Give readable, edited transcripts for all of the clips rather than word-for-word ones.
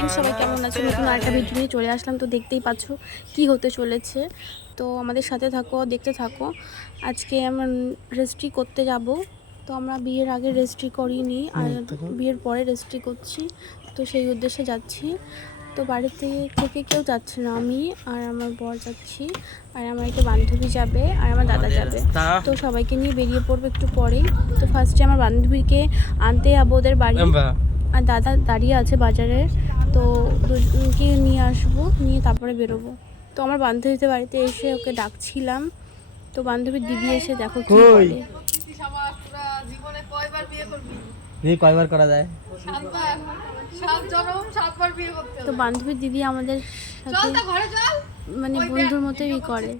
Friends, সবাই কেমন আছে? নতুন আরেকটা ভিডিও নিয়ে চলে আসলাম। তো দেখতেই পাচ্ছ কি হতে চলেছে, তো আমাদের সাথে থাকো, দেখতে থাকো। আজকে আমরা রেজিস্ট্রি করতে যাব। তো আমরা বিয়ের আগে রেজিস্ট্রি করিনি, আর বিয়ের পরে রেজিস্ট্রি করছি, তো সেই উদ্দেশ্যে যাচ্ছি। তো বাড়িতে থেকে কেউ যাচ্ছে না, আমি আর আমার বর যাচ্ছি, আর আমার একটা বান্ধবী যাবে, আর আমার দাদা যাবে। তো সবাইকে নিয়ে বেরিয়ে পড়বো একটু পরেই। তো ফার্স্টে আমার বান্ধবীকে আনতে যাবো ওদের বাড়ি, আর দাদা দাঁড়িয়ে আছে বাজারে, তো দুজনকে নিয়ে আসবো, নিয়ে তারপরে বেরোবো। তো আমার বান্ধবীদের বাড়িতে এসে ওকে ডাকছিলাম, তো বান্ধবীর দিদি এসে দেখো কি করে। কয়বার করা যায়? তো বান্ধবীর দিদি আমাদের সাথে মানে বন্ধুর মতোই করে।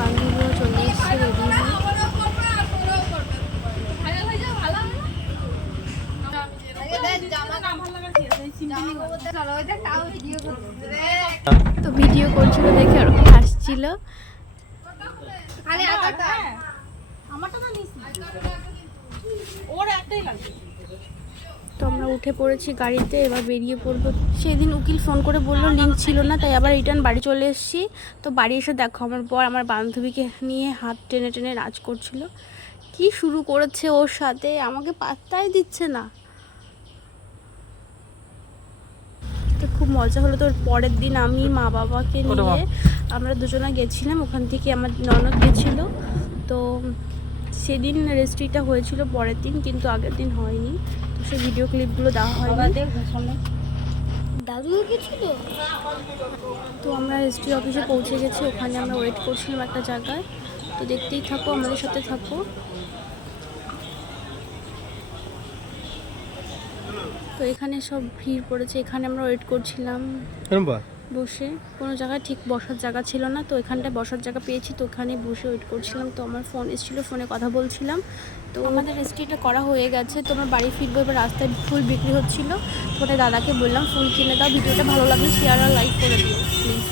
বান্ধবীও চলে এসছে রেডি হয়ে। তো ভিডিও করছিল দেখে ওরকম হাসছিল। তো আমরা উঠে পড়েছি গাড়িতে, এবার বেরিয়ে পড়বো। সেদিন উকিল ফোন করে বললো লিঙ্ক ছিল না, তাই আবার রিটার্ন বাড়ি চলে এসেছি। তো বাড়ি এসে দেখো আমার বর আমার বান্ধবীকে নিয়ে হাত টেনে টেনে নাচ করছিল। কি শুরু করেছে ওর সাথে, আমাকে পাত্তাই দিচ্ছে না। তো খুব মজা হলো। তোর পরের দিন আমি মা বাবাকে নিয়ে আমরা দুজনে গেছিলাম, ওখান থেকে আমার ননদ গেছিলো। তো সেদিন রেজিস্ট্রিটা হয়েছিল পরের দিন, কিন্তু আগের দিন হয়নি, তো সেই ভিডিও ক্লিপগুলো দেওয়া হয়নি। দাদু গেছিল। তো আমরা রেজিস্ট্রি অফিসে পৌঁছে গেছি, ওখানে আমরা ওয়েট করছিলাম একটা জায়গায়। তো দেখতেই থাকো, আমাদের সাথে থাকো। তো এখানে সব ভিড় পড়েছে, এখানে আমরা ওয়েট করছিলাম বসে। কোনো জায়গায় ঠিক বসার জায়গা ছিল না, তো এখানটায় বসার জায়গা পেয়েছি, তো ওখানে বসে ওয়েট করছিলাম। তো আমার ফোন এসেছিলো, ফোনে কথা বলছিলাম। তো আমাদের রেজিস্ট্রিটা করা হয়ে গেছে, তো আমরা বাড়ি ফিরবো। এবার রাস্তায় ফুল বিক্রি হচ্ছিলো, তো ওটা দাদাকে বললাম ফুল কিনে দাও। ভিডিওটা ভালো লাগলে শেয়ার আর লাইক করে দিও প্লিজ।